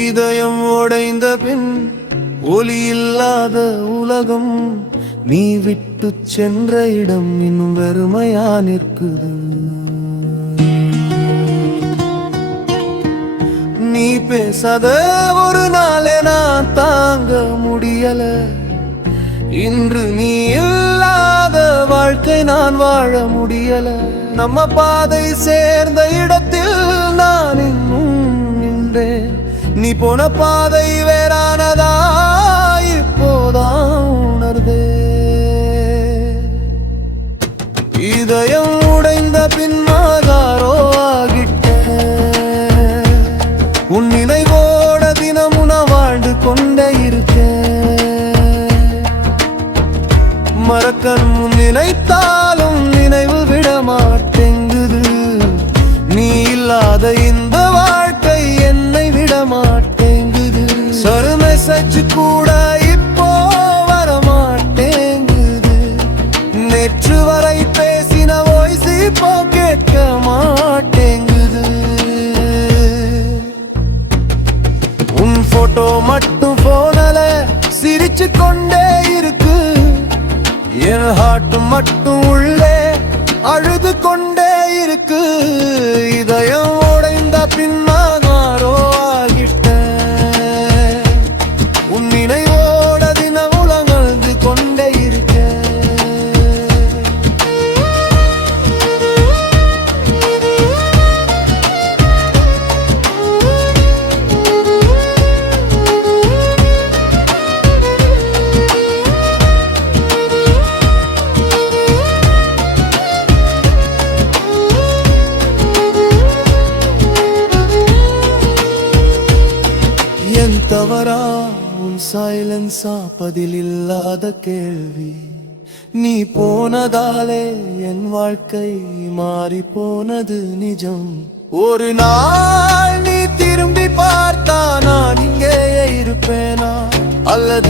இதயம் உடைந்த பின் ஒலி இல்லாத உலகம், நீ விட்டு சென்ற இடம் இன்னும் வெறுமையா நிற்குது. நீ பேசாத ஒரு நாளே நான் தாங்க முடியல. இன்று நீ இல்லாத வாழ்க்கை நான் வாழ முடியல. நம்ம பாதை சேர்ந்த இடத்தில் நான் இன்னும் நின்றேன். நீ போன பாதை வேறானதா இப்போதான் உணர்தே. இதயம் உடைந்த பின்மாகாரோ ஆகிட்ட, உன் நினைவோட தினமுன வாழ்ந்து கொண்டே இருக்க. மறக்கன் நினைத்தாலும் நினைவு விட மாட்டேங்குது. நீ இல்லாத இந்த வாழ்க்கை என்னை விட மாட்டேங்குது. ஒரு மெசேஜ் கூட இப்போ வர மாட்டேங்குது. நேற்று வரை பேசின வாய்ஸ் இப்போ கேட்க மாட்டேங்குது. உன் போட்டோ மட்டும் போனல சிரிச்சு கொண்டே இருக்கு. என் ஹார்ட் மட்டும் உள்ளே அழுது கொண்டே இருக்கு. இதயம் உடைந்த பின்னாரோ ஆகிட்ட, உன் நினைவோட தினம் உலகழ்ந்து கொண்டே இருக்க. என் தவறா உன் சைலன்ஸா பதில் இல்லாத கேள்வி. நீ போனதாலே என் வாழ்க்கை மாறி போனது நிஜம். ஒரு நாள் நீ திரும்பி பார்த்தா நான் இங்கேயே இருப்பேனா, அல்லது